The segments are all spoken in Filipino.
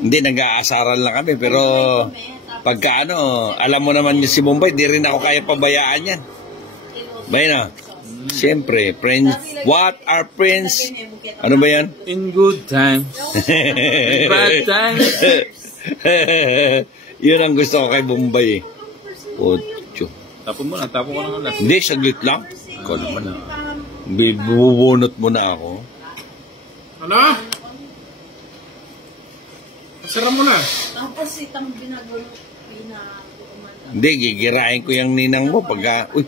Hindi, nag-aasaran lang kami. Pero pagka ano, alam mo naman yung si Bombay, di rin ako kaya pabayaan yan. Bay na. Siyempre, friends. What are friends? Ano ba yan? In good times. In bad times. Yun ang gusto ko kay Bombay. Ocho. Tapon mo na, tapon ko lang ang last. Hindi, saglit lang. Ikaw naman na. Bubunot mo na ako. Ano? Sara mo na. Tapos itang binagulo. Hindi, gigirahin ko yung ninang mo pagka... Uy!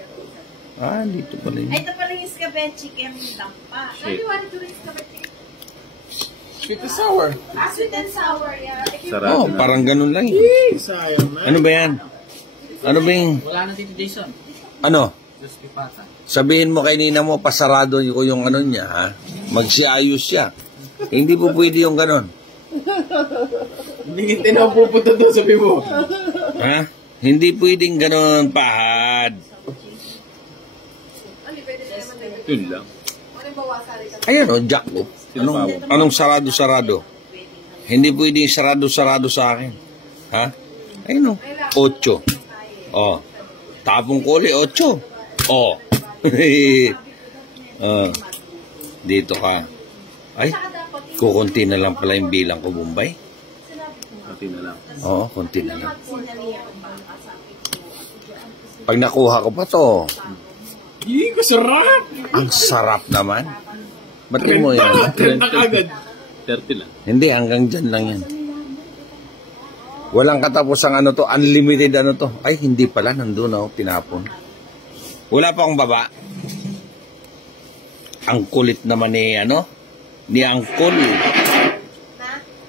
Dito pala yun. Ay, ito pala yung escabeche kaya may dampa. How do you want to do escabeche? Sweet and sour. Sweet and sour, yeah. Oh, parang ganun lang yun. Sayang na. Ano ba yan? Ano ba yung... Wala na dito, Jason. Ano? Just pipata. Sabihin mo kay nina mo, pasarado ko yung ano niya, ha? Magsiayos siya. Hindi po pwede yung ganun. Hindi kita na pupunta doon, sabi mo. Ha? Hindi pwedeng ganun, pahad. Yun lang. Ayan o, Jack o. Anong sarado-sarado? Hindi pwedeng sarado-sarado sa akin. Ha? Ayun o. 8. Oh. Tapong ko ulit, 8. Oh. Dito ka. Ay, kukunti na lang pala yung bilang ko, Bombay. Konti na lang. Oo, konti na lang. Pag nakuha ko pa to, Kasarap. ang sarap naman. Ba't mo yan? 30 agad. 30 lang. Hindi, hanggang dyan lang yan. Walang katapusang ano to, unlimited ano to. Ay, hindi pala, nandun ako, pinapon. Wala pa akong baba. Ang kulit naman ni, ni Angkol.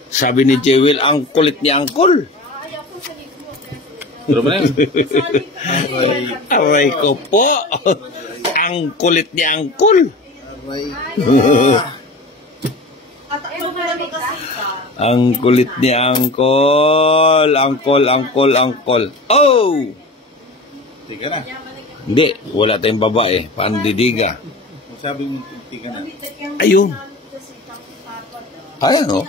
Sabi ni Jewel, ang kulit ni Angkol. Pero ba yan? Aray ko po. Ang kulit ni Angkol. Ang kulit ni Angkol. Angkol. Oh! Tiga na. Hindi, wala tayong babae. Pandidiga. Sabi mo, tiga na. Ayun. Ayan o.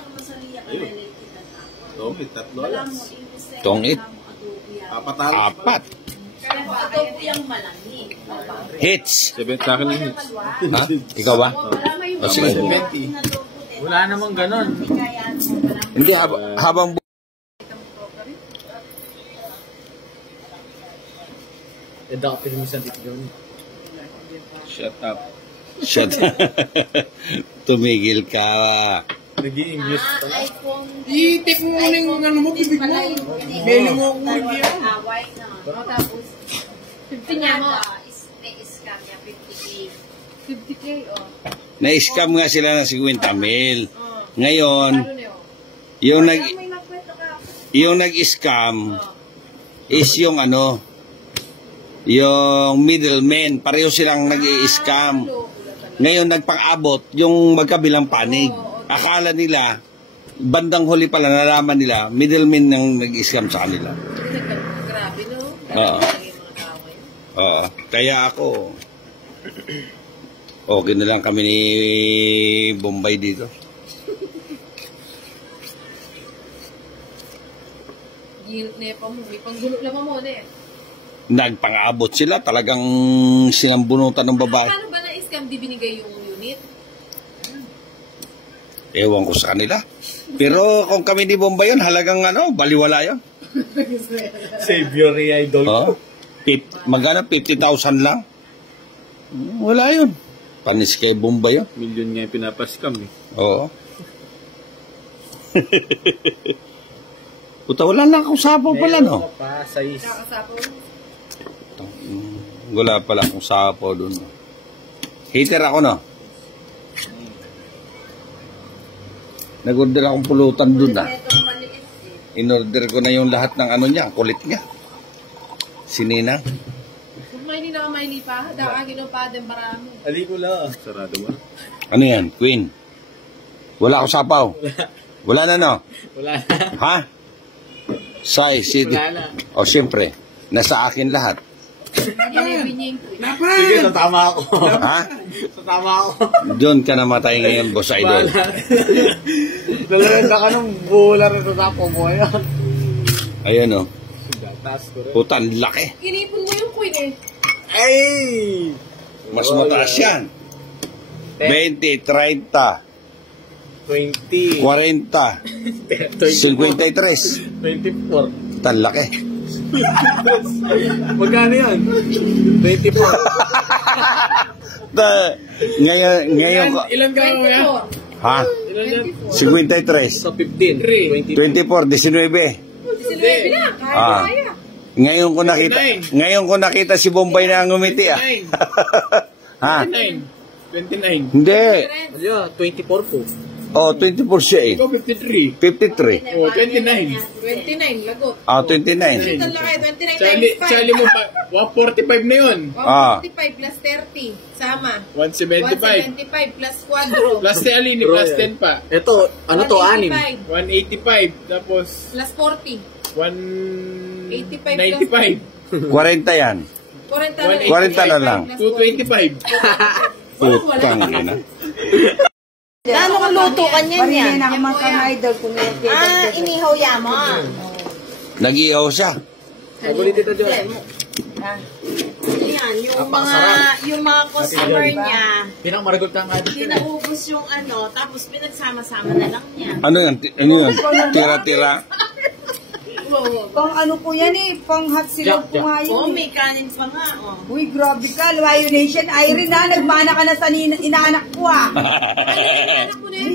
So, may 3 alas. Tongit. Apat. 4. Hits. 7 sa akin yung hits. Ha? Ikaw ba? O sige. 70. Wala namang ganon. Hindi, habang Adopted mo sa dito doon. Shut up. shut. Tumigil ka. Nag-i-English pa. I-take mo muna yung ano mo, tubig mo. Bili mo ako hindi yan. Tapos, 50 niya mo. Na-scam niya, 50K. 50K, oh. Na-scam nga sila ng 50,000. Ngayon, yung nag-scam is yung yung middleman. Pareho silang nag-i-scam. Ngayon, nagpang-abot yung magkabilang panig. Akala nila, bandang huli pala, nalaman nila, middleman nang nag-scam sa kanila. Grabe, no? Oo. Kaya ako, okay na lang kami ni Bombay dito. May panggulo naman mo, eh. Nagpang-abot sila, talagang sinambunutan ng babae. Paano ba na-scam di binigay yung unit? Ewan ko sa kanila. Pero kung kami ni Bombay yun, halagang baliwala yun. Savior ni Idol. Oh, magana 50,000 lang. Wala yun. Panis kay Bombay yun. Milyon nga yung pinapaskam eh. Oo. Puta, wala na akong sapaw pala, no? Pa, size. Wala pala akong sapaw dun. Hater ako, no? Nag-order akong pulutan dun, ah. In-order ko na yung lahat ng niya, kulit niya. Sinina. Kung may hindi na may lipa, daka ginupa din marami. Ali ko lang. Sarado ba? Ano yan, Queen? Wala akong sapaw. Wala na, no? Wala na. Ha? Size, city. Wala na. O, siyempre, nasa akin lahat. Sige, tatama ako. Ha? Tatama ako. Doon ka namatay ngayon, boss idol. Nalarenda ka nung bula rin sa tapo mo. Ayun o. Taas ko rin. Putan, laki. Inipon mo yung queen eh. Ay! Mas mataas yan. 20, 30, 20. 40, 53. 24. Tan laki. Magkano yan? 24. Ngayon ko. Ilan ka mo yan? 24. Ha? Ilan yan? 53. So 15. 24, 19. 19 na. Ah. Kaya. Ngayon ko nakita si Bombay na ngumiti ah. Ha? 29. Hindi. Ano 24 po. Oh, 24 siya eh. Ikaw 53. 53. Oh, 29. 29, lagot. Ah, 29. Ito laki, 29 Charlie, times 5. Charlie mo pa. 145 na yun. 145 plus 30. Sama. 175. 175 plus 4. Plus 10 alini, plus 10 pa. Ito, ano to, 6? 185. Tapos, Plus 40. 195. 40 yan. 40 na 40 na lang. 225. Putang ina. Anong luto kanya niya? na naman kang idol kung Inihaw yamo. Nag-ihaw siya. Paborito ito dyan. Yan, yung mga customer niya, Pinakamaragol ka nga dito. pinaubos yung ano, tapos pinagsama-sama na lang niya. Ano yan? Ano yan? Tira-tira. pang ano po yan eh, pang hot silog po nga Oh, yun. may kanin pa nga, oh. Uy, grabe ka, Luayo Nation. Irene ha, nagmana ka na sa inaanak ko ah. Anak mo na yun.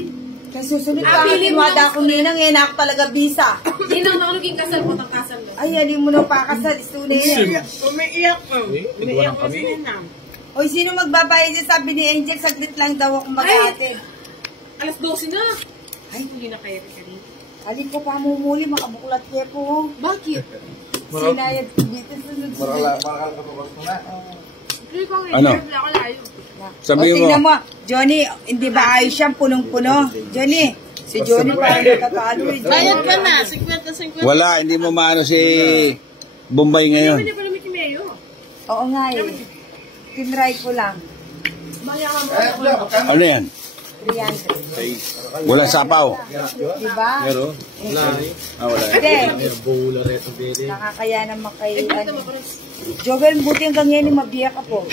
Kaya susunod ka, pili mo tinwada lang ko ninang yan, ako talaga bisa. Ninang na naging kasal mo, tang kasal mo. Ay, hindi mo na pakasal, istunay yan. Umiiyak ko. Umiiyak ko si Ninang. Oy, sino magbabayad niya? Sabi ni Angel, saglit lang daw ako mag-ate. Alas 12 na. Ay, hindi na kayo rin. Alin ko pa mumuli, makabuklat niya po. Bakit? Sinayad ko dito, sunod-sunod. Hindi ko nga, Ano? hindi ako layo. Sabi mo, Tingnan mo, Johnny, hindi ba ayos siyang punong-puno? Johnny, si Johnny parang natatalo eh. Bayad ka na, 50-50. wala, hindi mo maano si Bombay ngayon. Hindi pa namin kimeyo. Oo nga eh. Tinry ko lang. Ano yan? 300. Walang sapaw. Diba? Hindi. Bula rin ito, Bili. Nakakaya naman kay ano. Jovel, buti hanggang ngayon mabiyak ka po.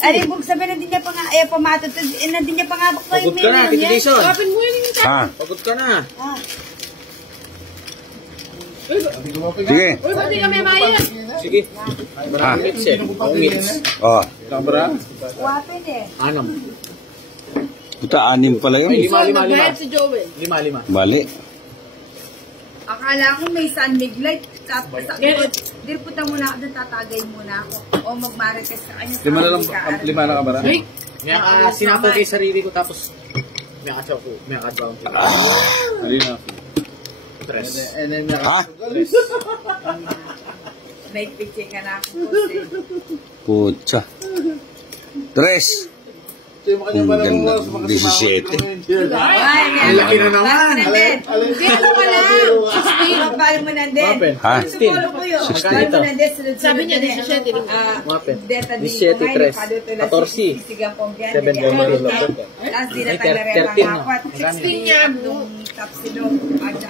Ay, ibig sabihin na din niya pa nga, pamatot, na din niya pa nga Pagod ka na, Tito Jason. Kapin mo yun yung Ha? Pagod ka na. Sige. Uy, ba't di kami mayat? Sige. Ha? Maraming minutes eh. Ang minutes. Oh. Wapin eh. 6. Puta, 6 pala yun. Lima. Nagbayad si Joel. 5. Mali. Akala ko may sunmig light. Tapos, dirputa muna ako doon, tatagay muna ako. O magmarites ka kanya. 5 na ka ba? Ay, May sinapo kay sarili ko tapos may akasaw ko. May akadrown ko. Halina. 3. And then, Ha? May picture ka na ako. Jose. Putsa. 3. Ang ganda. 17. Ay, laki na naman. Hindi, ano ka lang. 16. Balo mo nandin. Ha? Sumolo ko yun. Balo mo nandin. sabi niya, 17 rin. Mapin. Deta di 17, ko ngayon, 14. Sisigang pombiyan. 7 bomber lobot. Last di na Ay, tayo 13 rin no? apat. 16 niya. Nung tapsilog.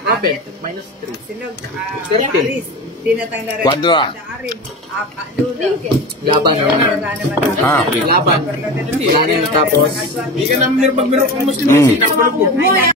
Mapin. Minus 3. Silog. 13. Aris. Dinatang na rin. Kwadra. Laban naman. Ha? Laban. Wala na yung tapos. Hindi ka naman pag meron kang Muslim, sinapalog mo.